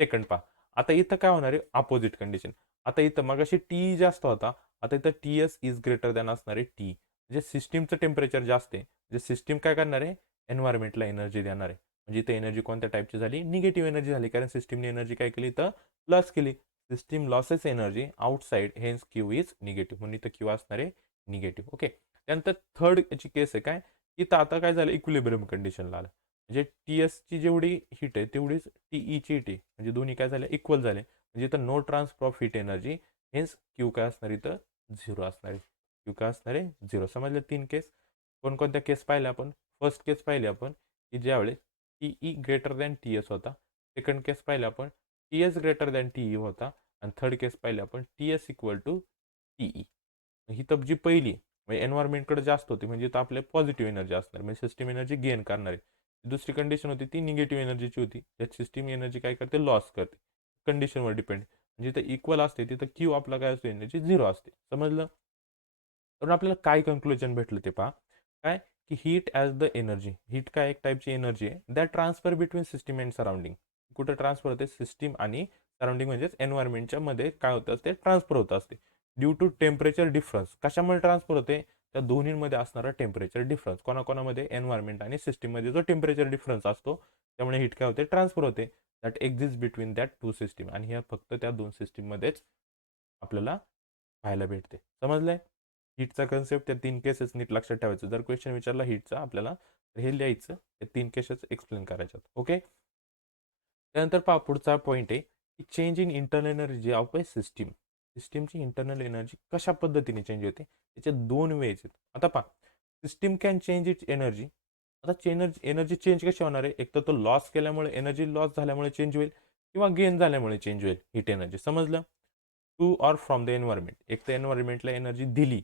सेकंड पहा, आता इथं काय होणार आहे, अपोजिट कंडिशन. आता इथं मगाशी टी जास्त होता, आता इथं T S is greater than असणार आहे टी, म्हणजे सिस्टीमचं टेम्परेचर जास्त आहे, म्हणजे सिस्टीम काय करणार आहे, एन्व्हायरमेंटला एनर्जी देणार आहे. म्हणजे इथं एनर्जी कोणत्या टाईपची झाली, निगेटिव्ह एनर्जी झाली, कारण सिस्टीमने एनर्जी काय केली, तर प्लस केली. System losses energy outside, hence Q is negative, म्हणून इथं क्यू असणार आहे निगेटिव्ह. ओके. त्यानंतर थर्ड याची केस आहे काय, इथं आता काय झालं, इक्विलिब्रियम कंडिशनला आलं, म्हणजे टी एसची जेवढी हीट आहे तेवढीच टीईची हीट आहे, म्हणजे दोन्ही काय झाले, इक्वल झाले. म्हणजे इथं no transfer of heat energy, hence Q काय असणार, इथं झिरो असणार आहे. क्यू काय असणार आहे, झिरो. समजलं. 3 केस. कोणकोणत्या केस पाहिल्या आपण, फर्स्ट केस पाहिली आपण की ज्यावेळेस T E greater than T S होता. सेकंड केस पाहिला आपण T S greater than T E होता. आणि थर्ड केस पाहिली आपण T S equal to T E. ही तर जी पहिली म्हणजे एन्व्हायरमेंटकडे जास्त होती, म्हणजे तर आपल्या पॉझिटिव्ह एनर्जी असणार, म्हणजे सिस्टीम एनर्जी गेन करणार आहे. दुसरी कंडिशन होती ती निगेटिव्ह एनर्जीची होती, त्यात सिस्टीम एनर्जी काय करते, लॉस करते. कंडिशनवर डिपेंड, म्हणजे ते इक्वल असते तिथं क्यू आपला काय असतो, एनर्जी झिरो असते. समजलं. तर आपल्याला काय कन्क्लुजन भेटलं ते पहा, काय की heat as the energy, heat काय एक टाईपची एनर्जी आहे that transfer between system and surrounding. कुठं ट्रान्सफर होते, सिस्टीम आणि सराउंडिंग म्हणजेच एन्व्हायरमेंटच्या मध्ये काय होतं असते, ट्रान्सफर होत असते. ड्यू टू टेम्परेचर डिफरन्स, कशामुळे ट्रान्सफर होते, त्या दोन्हीमध्ये असणारा टेम्परेचर डिफरन्स, कोणाकोणामध्ये एन्व्हायरमेंट आणि सिस्टीममध्ये जो टेम्परेचर डिफरन्स असतो त्यामुळे हीट काय होते, ट्रान्सफर होते. That exist between that two system, आणि ह्या फक्त त्या दोन सिस्टीममध्येच आपल्याला पाहायला भेटते. समजलंय. हीटचा कन्सेप्ट, त्या 3 केसेस नीट लक्षात ठेवायचं. जर क्वेश्चन विचारला हीटचा आपल्याला, तर हे लिहायचं, हे 3 केसेस एक्सप्लेन करायच्यात. ओके. त्यानंतर पहा पुढचा पॉईंट आहे की change in internal energy of a system. सिस्टीमची इंटरनल एनर्जी कशा पद्धतीने चेंज होते, त्याचे 2 वेज आहेत. आता पहा, system can change it's energy. आता एनर्जी चेंज कशी होणार आहे, एक तर तो लॉस केल्यामुळे, एनर्जी लॉस झाल्यामुळे चेंज होईल, किंवा गेन झाल्यामुळे चेंज होईल हीट एनर्जी. समजलं. To or from the environment, एक तर एन्व्हायरमेंटला एनर्जी दिली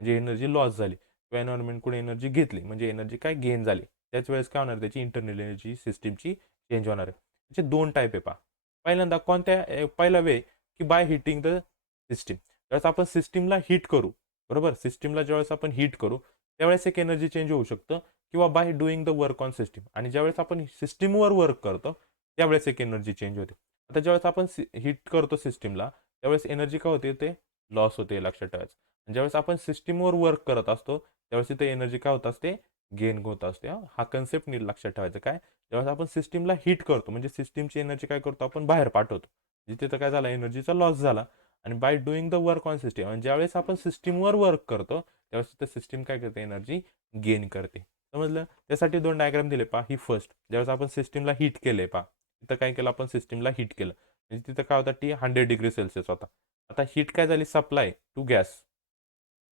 म्हणजे एनर्जी लॉस झाली, किंवा एन्व्हायरमेंटकडून एनर्जी घेतली म्हणजे एनर्जी काय गेन झाली. त्याच वेळेस काय होणार, त्याची इंटरनल एनर्जी सिस्टीमची चेंज होणार आहे. त्याचे 2 टाईप आहे पहा. पहिल्यांदा कोणत्या, पहिला वे की बाय हिटिंग द सिस्टीम. ज्यावेळेस आपण सिस्टीमला हीट करू, बरोबर, सिस्टीमला ज्यावेळेस आपण हीट करू त्यावेळेस एक एनर्जी चेंज होऊ शकतं, किंवा bye doing the work on system, आणि ज्यावेळेस आपण सिस्टीमवर वर्क करतो त्यावेळेस एक एनर्जी चेंज होते. आता ज्यावेळेस आपण हीट करतो सिस्टीमला त्यावेळेस एनर्जी काय होते, ते लॉस होते, लक्षात ठेवायचं. आणि ज्यावेळेस आपण सिस्टीमवर वर्क करत असतो त्यावेळेस तिथे एनर्जी काय होत असते, गेन होत असते. हा कन्सेप्ट नीट लक्षात ठेवायचा. काय, ज्यावेळेस आपण सिस्टीमला हीट करतो म्हणजे सिस्टीमची एनर्जी काय करतो, आपण बाहेर पाठवतो, म्हणजे तिथं काय झाला, एनर्जीचा लॉस झाला. आणि bye doing the work on system, आणि ज्यावेळेस आपण सिस्टीमवर वर्क करतो त्यावेळेस तिथं सिस्टीम काय करते, एनर्जी गेन करते. समजलं. त्यासाठी 2 डायग्राम दिले पहा. ही फर्स्ट, ज्यावेळेस आपण सिस्टीमला हीट केले पहा, तिथं काय केलं, आपण सिस्टीमला हीट केलं म्हणजे तिथं काय होता, टी 100°C होता. आता हीट काय झाली, सप्लाय टू गॅस,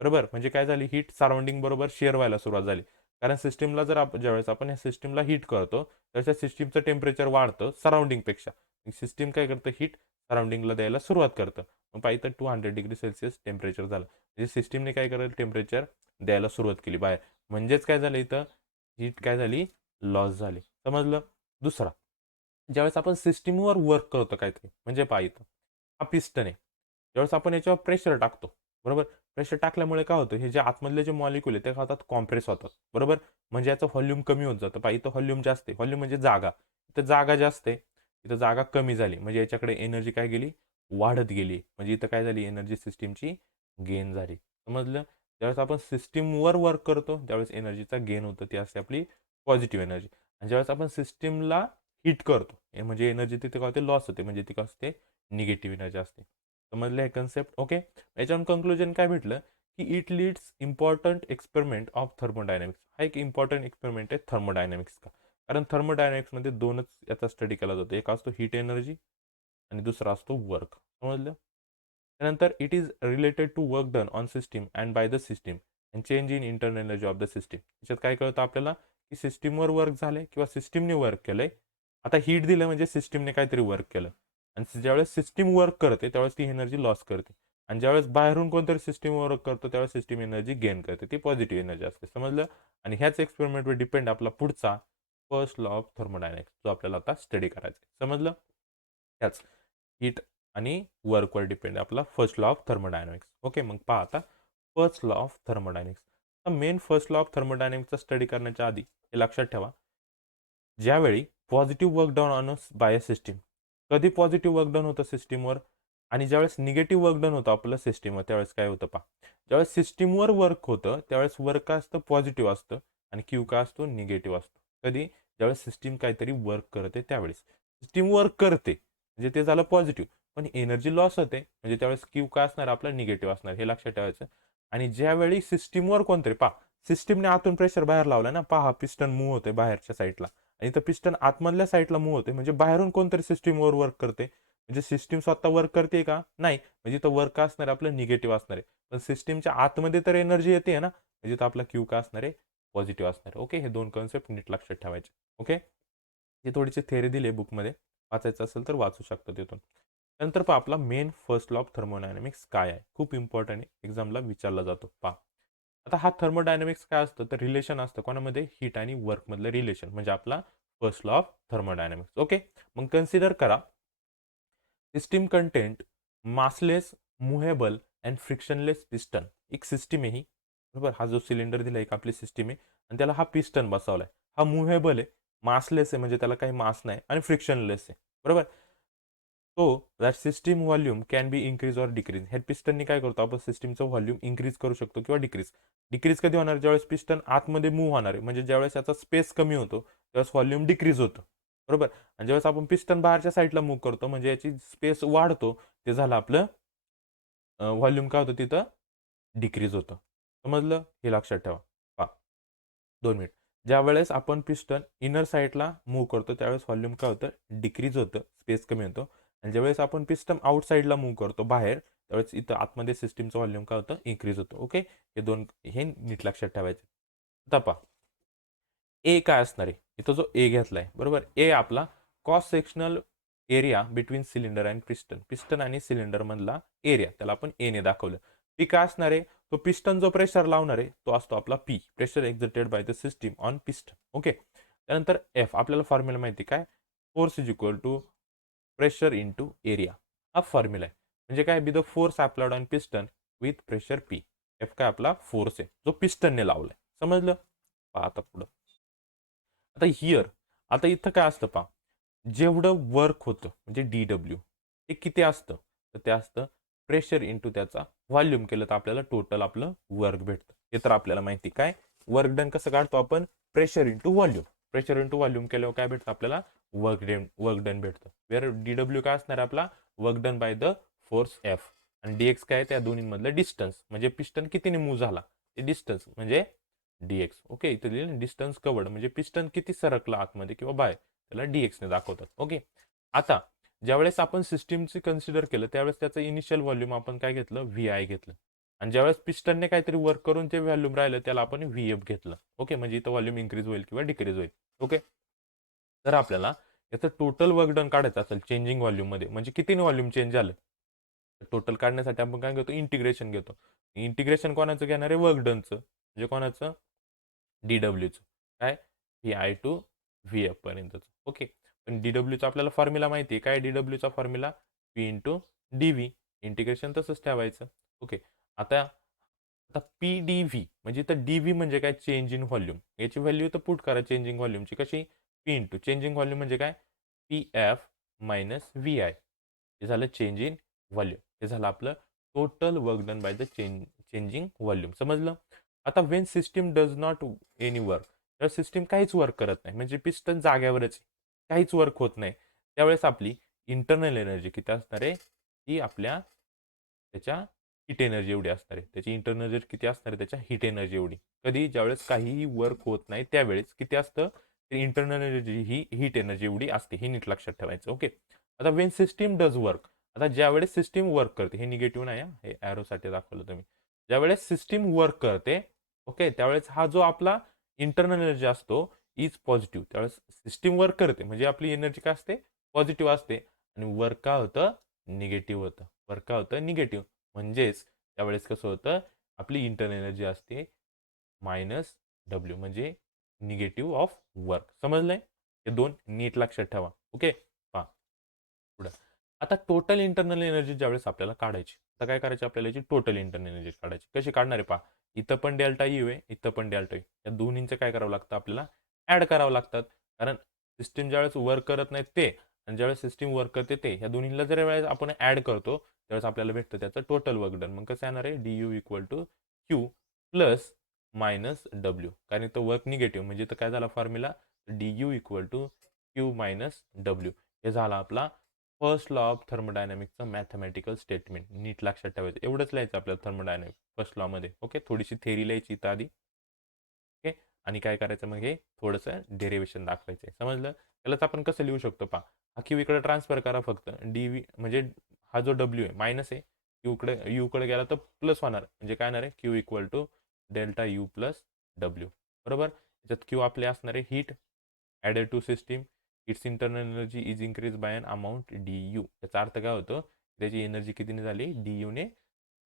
बरोबर, म्हणजे काय झाली, हीट सराउंडिंग बरोबर शेअर व्हायला सुरुवात झाली. कारण सिस्टीमला जर ज्यावेळेस आपण या सिस्टीमला हीट करतो त्याच्या सिस्टीमचं टेम्परेचर वाढतं सराउंडिंगपेक्षा. सिस्टीम काय करतं, हीट सराउंडिंगला द्यायला सुरुवात करतं. मग पाहिजे 200°C टेम्परेचर झालं, म्हणजे सिस्टीमने काय करेल, टेम्परेचर द्यायला सुरुवात केली बाहेर. म्हणजेच काय झालं, इथं हीट काय झाली, लॉस झाली. समजलं. दुसरा, ज्यावेळेस आपण सिस्टीमवर वर्क करतो काहीतरी, म्हणजे पहा इथं हा पिस्टन आहे, ज्यावेळेस आपण याच्यावर प्रेशर टाकतो, बरोबर, प्रेशर टाकल्यामुळे काय होतं, हे जे आतमधले जे मॉलिक्यूल आहे ते काय होतात, कॉम्प्रेस होतात, बरोबर, म्हणजे याचं व्हॉल्यूम कमी होत जातं. पहा इथं व्हॉल्यूम जास्त आहे, व्हॉल्यूम म्हणजे जागा, इथं जागा जास्त आहे, इथं जागा कमी झाली, म्हणजे याच्याकडे एनर्जी काय गेली, वाढत गेली, म्हणजे इथं काय झाली, एनर्जी सिस्टीमची गेन झाली. समजलं. ज्यावेळेस आपण सिस्टीमवर वर्क करतो त्यावेळेस एनर्जीचा गेन होतं, ती असते आपली पॉझिटिव्ह एनर्जी. आणि ज्यावेळेस आपण सिस्टीमला हिट करतो म्हणजे एनर्जी तिथे काय होते लॉस होते म्हणजे ती काय असते निगेटिव्ह एनर्जी असते. समजलं हे कन्सेप्ट. ओके, याच्यावर कन्क्लुजन काय भेटलं की it leads important experiment of thermodynamics. हा एक इम्पॉर्टंट एक्सपेरिमेंट आहे थर्मोडायनॅमिक्स का, कारण थर्मोडायनॅमिक्समध्ये दोनच याचा स्टडी केला जातो, एक असतो हीट एनर्जी आणि दुसरा असतो वर्क. समजलं. त्यानंतर it is related to work done on system and by the system and change in internal energy of the system. याच्यात काय कळतं आपल्याला की सिस्टीमवर वर्क झाले किंवा सिस्टीमने वर्क केलंय. आता हीट दिलं म्हणजे सिस्टीमने काहीतरी वर्क केलं आणि ज्यावेळेस सिस्टीम वर्क करते त्यावेळेस ती एनर्जी लॉस करते आणि ज्यावेळेस बाहेरून कोणतरी सिस्टीम वर्क करतो त्यावेळेस सिस्टीम एनर्जी गेन करते, ती पॉझिटिव्ह एनर्जी असते. समजलं. आणि ह्याच एक्सपेरिमेंटवर डिपेंड आपला पुढचा फर्स्ट लॉ ऑफ थर्मोडायनॅमिक्स जो आपल्याला आता स्टडी करायचा आहे. समजलं. ह्याच हीट आणि वर्कवर डिपेंड आपला first law of thermodynamics. Okay, मग पहा आता first law of thermodynamics. Main first law of थर्मोडायनॅमिक्सचा स्टडी करण्याच्या आधी हे लक्षात ठेवा, ज्यावेळी positive work done on by a system, कधी पॉझिटिव्ह वर्क डन होतं सिस्टीमवर आणि ज्यावेळेस निगेटिव्ह वर्क डन होतं आपलं सिस्टीमवर त्यावेळेस काय होतं पहा. ज्यावेळेस सिस्टीमवर वर्क होतं त्यावेळेस वर्क काय असतं पॉझिटिव्ह असतं आणि क्यू काय असतो निगेटिव्ह असतो. कधी ज्यावेळेस सिस्टीम काहीतरी वर्क करते त्यावेळेस सिस्टीम वर्क करते म्हणजे ते झालं पॉझिटिव्ह, पण एनर्जी लॉस होते म्हणजे त्यावेळेस क्यू काय असणार आपलं निगेटिव्ह असणार, हे लक्षात ठेवायचं. आणि ज्यावेळी सिस्टीमवर कोणतरी पहा सिस्टीमने आतून प्रेशर बाहेर लावला ना, पहा पिस्टन मूव्ह होते बाहेरच्या साईडला आणि इथं पिस्टन आतमधल्या साईडला मूव्ह होते म्हणजे बाहेरून कोणतरी सिस्टीमवर वर्क करते. म्हणजे सिस्टीम स्वतः वर्क करते का नाही, म्हणजे इथं वर्क का असणार आपलं निगेटिव्ह असणार आहे, पण सिस्टीमच्या आतमध्ये तर एनर्जी येते ना, म्हणजे तो आपला क्यू का असणार आहे पॉझिटिव्ह असणार आहे. ओके, हे दोन कन्सेप्ट नीट लक्षात ठेवायचे. ओके, हे थोडीशी थेअरी दिली बुकमध्ये, वाचायचं असेल तर वाचू शकतो तिथून. त्यानंतर पहा आपला main first law of thermodynamics काय आहे, खूप इम्पॉर्टंट आहे, एक्झामला विचारला जातो. पहा आता हा थर्मोडायनॅमिक्स काय असतं तर रिलेशन असतं कोणामध्ये हीट आणि वर्कमधलं रिलेशन म्हणजे आपला first law of thermodynamics. Okay, मग कन्सिडर करा system content massless movable and frictionless piston. एक सिस्टीम आहे ही, बरोबर. हा जो सिलेंडर दिला एक आपली सिस्टीम आहे आणि त्याला हा पिस्टन बसवलाय. हा मुव्हेबल आहे, मासलेस आहे म्हणजे त्याला काही मास नाही आणि फ्रिक्शनलेस आहे, बरोबर. तो that system volume can be increase or decrease. हे पिस्टननी काय करतो आपण सिस्टीमचं व्हॉल्यूम इन्क्रीज करू शकतो किंवा डिक्रीज. डिक्रीज कधी होणार ज्यावेळेस पिस्टन आतमध्ये मूव्ह होणार आहे म्हणजे ज्यावेळेस याचा स्पेस कमी होतो त्यावेळेस व्हॉल्यूम डिक्रीज होतं, बरोबर. आणि ज्यावेळेस आपण पिस्टन बाहेरच्या साईडला मूव्ह करतो म्हणजे याची स्पेस वाढतो, ते झालं आपलं व्हॉल्यूम काय होतं तिथं डिक्रीज होतं. समजलं, हे लक्षात ठेवा. पहा 2 मिनिट. ज्यावेळेस आपण पिस्टन इनर साईडला मूव्ह करतो त्यावेळेस व्हॉल्यूम काय होतं डिक्रीज होतं, स्पेस कमी होतो. आणि ज्यावेळेस आपण पिस्टन आउट साईडला मूव्ह करतो बाहेर त्यावेळेस इथं आतमध्ये सिस्टीमचं व्हॉल्यूम काय होतं इन्क्रीज होतं. ओके, हे नीट लक्षात ठेवायचं. आता पहा ए काय असणार आहे, इथं जो ए घेतलाय बरोबर, ए आपला cross sectional area between cylinder and piston. Piston आणि सिलेंडर मधला एरिया त्याला आपण ए ने दाखवलं. पी काय असणार आहे, तो पिस्टन जो प्रेशर लावणार आहे तो असतो आपला P, pressure exerted by the system on piston. Okay, त्यानंतर एफ आपल्याला फॉर्म्युला माहिती काय, force is equal to pressure into area. हा फॉर्म्युला आहे म्हणजे काय be the force applied on piston with pressure P. F काय आपला फोर्स आहे जो पिस्टनने लावलाय. समजलं. पहा आता पुढं, आता हिअर आता इथं काय असतं पहा, जेवढं वर्क होतं म्हणजे डी डब्ल्यू हे किती असतं तर ते असतं प्रेशर इंटू त्याचा व्हॉल्यूम केलं तर आपल्याला टोटल आपलं वर्क भेटतं. हे तर आपल्याला माहिती. काय वर्क डन कसं काढतो आपण, pressure into volume. Pressure into volume केल्यावर काय भेटतं आपल्याला वर्क डन भेटतं. वेअर डी डब्ल्यू काय असणार आपला work done by the force F आणि डी एक्स काय त्या दोन्हीमधलं डिस्टन्स म्हणजे पिस्टन कितीने मूव्ह झाला ते डिस्टन्स म्हणजे डीएक्स. ओके, इथे लिहिलं डिस्टन्स कवर्ड म्हणजे पिस्टन किती सरकला आतमध्ये किंवा बाहेर त्याला डीएक्स ने दाखवतात. ओके, आता ज्यावेळेस आपण सिस्टीमचे कन्सिडर केलं त्यावेळेस त्याचं इनिशियल व्हॉल्यूम आपण काय घेतलं व्ही आय घेतलं आणि ज्यावेळेस पिस्टनने काहीतरी वर्क करून ते व्हॉल्यूम राहिलं त्याला आपण व्ही एफ घेतलं. ओके, म्हणजे इथं व्हॉल्यूम इन्क्रीज होईल किंवा डिक्रीज होईल. ओके, तर आपल्याला याचं टोटल वर्क डन काढायचं असेल चेंजिंग व्हॉल्यूम मध्ये म्हणजे किती व्हॉल्यूम चेंज झालं टोटल काढण्यासाठी आपण काय घेतो इंटिग्रेशन घेतो. इंटिग्रेशन कोणाचं घेणार आहे वर्क डनचं म्हणजे कोणाचं डी डब्ल्यूचं काय V I to V F पर्यंतचं. ओके, पण डी डब्ल्यूचा आपल्याला फॉर्म्युला माहिती आहे काय, डी डब्ल्यूचा formula P into d V. Integration तसंच ठेवायचं. ओके, आता आता पी डी व्ही म्हणजे इथं डी व्ही म्हणजे काय चेंज इन व्हॉल्यूम. याची व्हॅल्यू तर पुट करा चेंजिंग व्हॉल्यूमची कशी पी इंटू चेंजिंग व्हॉल्यूम म्हणजे काय P F minus V I. हे झालं चेंज इन व्हॉल्यूम. हे झालं आपलं total work done by the changing volume. समजलं. आता Wien system does not any work तर सिस्टीम काहीच वर्क करत नाही म्हणजे पिस्टन जाग्यावरच काहीच वर्क होत नाही, त्यावेळेस आपली इंटरनल एनर्जी किती असणार आहे, ती आपल्या त्याच्या हीट एनर्जी एवढी असणार आहे. त्याची इंटरनल एनर्जी किती असणार आहे, त्याच्या हीट एनर्जी एवढी. कधी ज्यावेळेस काहीही वर्क होत नाही त्यावेळेस किती असतं, इंटरनल एनर्जी ही हीट एनर्जी एवढी असते. हे नीट लक्षात ठेवायचं. ओके. आता वेन सिस्टीम डज वर्क, आता ज्यावेळेस सिस्टीम वर्क करते, हे निगेटिव्ह नाही, हे ॲरोसाठी दाखवलं तुम्ही. ज्यावेळेस सिस्टीम वर्क करते, ओके, त्यावेळेस हा जो आपला इंटरनल एनर्जी असतो इज पॉझिटिव्ह. त्यावेळेस सिस्टीम वर्क करते म्हणजे आपली एनर्जी काय असते, पॉझिटिव्ह असते. आणि वर्क काय होतं, निगेटिव्ह होतं. वर्क काय होतं, निगेटिव्ह. म्हणजेच त्यावेळेस कसं होतं, आपली इंटरनल एनर्जी असते मायनस डब्ल्यू, म्हणजे निगेटिव्ह ऑफ वर्क. समजलंय? हे दोन नीट लक्षात ठेवा. ओके. पहा पुढं. आता टोटल इंटरनल एनर्जी ज्यावेळेस आपल्याला काढायची, आता काय करायची, आपल्याला याची टोटल इंटरनल एनर्जी काढायची. कशी काढणार आहे पहा, इथं पण डेल्टा यू आहे, इथं पण डेल्टा यू. या दोन्हींचं काय करावं लागतं, आपल्याला ॲड करावं लागतात. कारण सिस्टीम ज्यावेळेस वर्क करत नाही ते आणि ज्यावेळेस सिस्टीम वर्क करते ते, या दोन्हीला जर वेळेस आपण ॲड करतो त्यावेळेस आपल्याला भेटतं त्याचं टोटल वर्क डन. मग कसं येणार आहे, d U equal to Q plus minus W. कारण इथं वर्क निगेटिव्ह म्हणजे इथं काय झाला formula, d U equal to Q minus W. हे झाला आपला फर्स्ट लॉ ऑफ थर्मोडायनॅमिक्सचं मॅथमॅटिकल स्टेटमेंट. नीट लक्षात ठेवायचं, एवढंच लिहायचं आपल्याला थर्मोडायनॅमिक्स फर्स्ट लॉमध्ये. ओके. थोडीशी थेरी लिहायची इथं आधी. ओके. आणि काय करायचं, मग हे थोडंसं डेरिवेशन दाखवायचं आहे. समजलं? त्यालाच आपण कसं लिहू शकतो पहा, हा क्यू इकडे ट्रान्सफर करा फक्त. डी व्ही म्हणजे हा जो डब्ल्यू आहे मायनस आहे, यूकडे गेला तर प्लस होणार, म्हणजे काय येणार आहे, Q equal to delta U plus W. बरोबर. त्याच्यात क्यू आपले असणार आहे heat added to system. Its internal energy is increase by an amount D U. याचा अर्थ काय होतो, त्याची एनर्जी कितीने झाली, डी यूने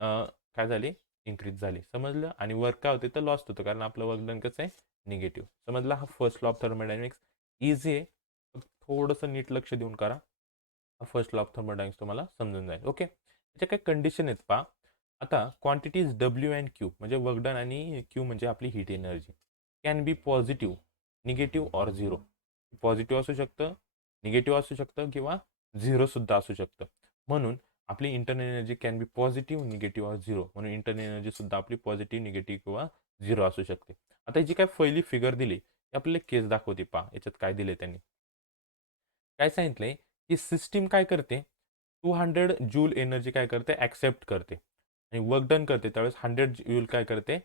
काय झाली, इन्क्रीज झाली. समजलं? आणि वर्क काय होते तर लॉस होतं, कारण आपलं वर्क डन कसं आहे, निगेटिव्ह. समजला? हा first law of thermodynamics easy आहे, थोडंसं नीट लक्ष देऊन करा. हा फर्स्ट लॉ ऑफ थर्मोडायनॅमिक्स तुम्हाला समजून जाईल. ओके. त्याच्या काही कंडिशन आहेत पहा. आता क्वांटिटीज डब्ल्यू अँड क्यू म्हणजे वर्क डन आणि क्यू म्हणजे आपली heat energy can be positive, negative or zero. Positive असू शकतं, निगेटिव्ह असू शकतं किंवा झिरोसुद्धा असू शकतं. म्हणून आपली internal energy can be positive, negative or zero. म्हणून इंटरनल एनर्जी सुद्धा आपली पॉझिटिव्ह, निगेटिव्ह किंवा झिरो असू शकते. आता जी काय पहिली फिगर दिली ती आपल्याला केस दाखवते. पहा याच्यात काय दिले त्यांनी, काय सांगितलंय की सिस्टीम काय करते, 200 जूल एनर्जी काय करते, ॲक्सेप्ट करते आणि वर्क डन करते. त्यावेळेस 100 जूल काय करते,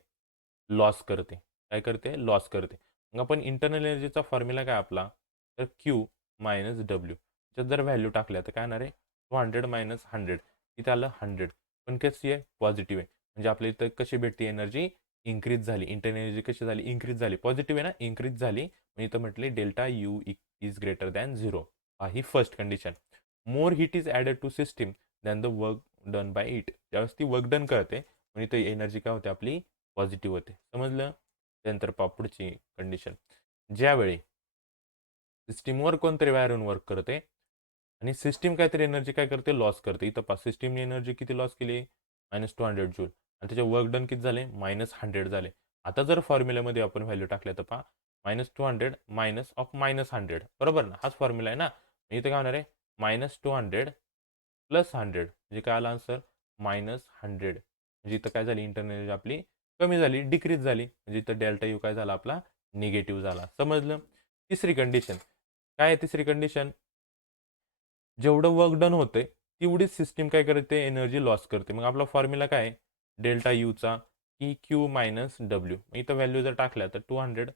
लॉस करते. काय करते, लॉस करते. मग आपण इंटरनल एनर्जीचा फॉर्म्युला काय आपला, तर क्यू मायनस डब्ल्यू. त्याच्यात जर व्हॅल्यू टाकल्या तर काय येणार आहे, 200 मायनस 100, इथे आलं 100. पण कशी आहे, पॉझिटिव्ह आहे. म्हणजे आपल्या इथं कशी भेटते एनर्जी, इन्क्रीज झाली. इंटरनल एनर्जी कशी झाली, इन्क्रीज झाली. पॉझिटिव्ह आहे ना, इन्क्रीज झाली. मी इथं म्हटले delta U is greater than zero. ही first condition. More heat is added to system than the work done by it. ज्यावेळेस ती वर्क डन करते म्हणजे ती एनर्जी काय होते, आपली पॉझिटिव्ह होते. समजलं? त्यानंतर पुढची कंडिशन, ज्यावेळी सिस्टीमवर कोणतरी वायरून वर्क करते आणि सिस्टीम काहीतरी एनर्जी काय करते, लॉस करते. इथं पहा सिस्टीमने एनर्जी किती लॉस केली, -200 जूल, आणि त्याचे वर्क डन किती झाले, -100 झाले. आता जर फॉर्म्युल्यामध्ये आपण व्हॅल्यू टाकल्या तर पहा, -200 मायनस ऑफ -100, बरोबर ना, हाच फॉर्म्युला आहे ना. इथं काय होणार आहे, -200 प्लस 100 म्हणजे काय आला आन्सर, -100. म्हणजे इथं काय झाली, इंटरनल एनर्जी आपली कमी झाली, डिक्रीज झाली. म्हणजे इथं डेल्टा यू काय झाला, आपला निगेटिव्ह झाला. समजलं? तिसरी कंडिशन काय आहे, तिसरी कंडिशन, जेवढं वर्क डन होते तेवढीच सिस्टीम काय करते, एनर्जी लॉस करते. मग आपला फॉर्म्युला काय आहे, डेल्टा यूचा की क्यू मायनस डब्ल्यू. इथं व्हॅल्यू जर टाकल्या तर 200,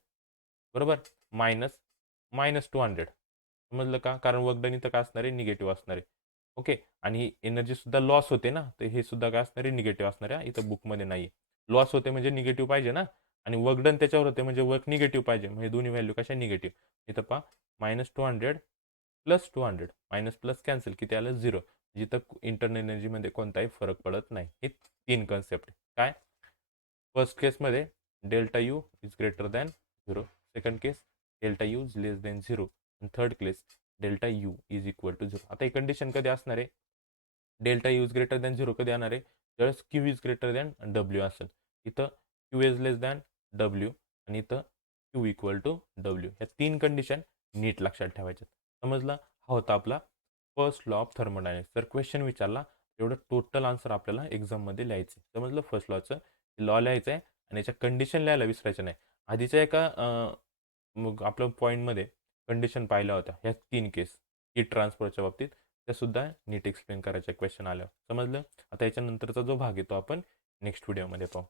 बरोबर, मायनस -200. समजलं का, कारण वर्क डन इथं काय असणार आहे, निगेटिव्ह असणार आहे. ओके. आणि एनर्जी सुद्धा लॉस होते ना, तर हे सुद्धा काय असणार आहे, निगेटिव्ह असणार आहे. इथं बुकमध्ये नाही, लॉस होते म्हणजे निगेटिव्ह पाहिजे ना, आणि वर्क डन त्याच्यावर होते म्हणजे वर्क निगेटिव्ह पाहिजे. म्हणजे दोन्ही व्हॅल्यू कशा, निगेटिव्ह. इथं पहा -200 प्लस 200, मायनस प्लस कॅन्सल, किती आलं, झिरो. जिथं इंटरनल एनर्जीमध्ये कोणताही फरक पडत नाही. हे तीन कन्सेप्ट काय, फर्स्ट केसमध्ये delta U is greater than zero, second case delta U is less than zero, आणि third case delta U is equal to zero. आता ही कंडिशन कधी असणार आहे, delta U is greater than zero कधी येणार आहे, त्यावेळेस Q is greater than W असेल. इथं Q is less than W आणि इथं क्यू इक्वल टू डब्ल्यू. ह्या तीन कंडिशन नीट लक्षात ठेवायच्या. समजला? हा होता आपला फर्स्ट लॉ ऑफ थर्मोडायनॅमिक्स. जर क्वेश्चन विचारला एवढं टोटल आन्सर आपल्याला एक्झाममध्ये लिहायचं. समजलं? फर्स्ट लॉचं लॉ लिहायचं आहे आणि याच्या कंडिशन लिहायला विसरायचं नाही. आधीच्या एका मग आपल्या पॉईंटमध्ये कंडिशन पाहिल्या होत्या ह्या 3 केस हीट ट्रान्सफरच्या बाबतीत, त्या सुद्धा नीट एक्सप्लेन करायच्या क्वेश्चन आल्यावर. समजलं? आता याच्यानंतरचा जो भाग आहे तो आपण नेक्स्ट व्हिडिओमध्ये पाहू.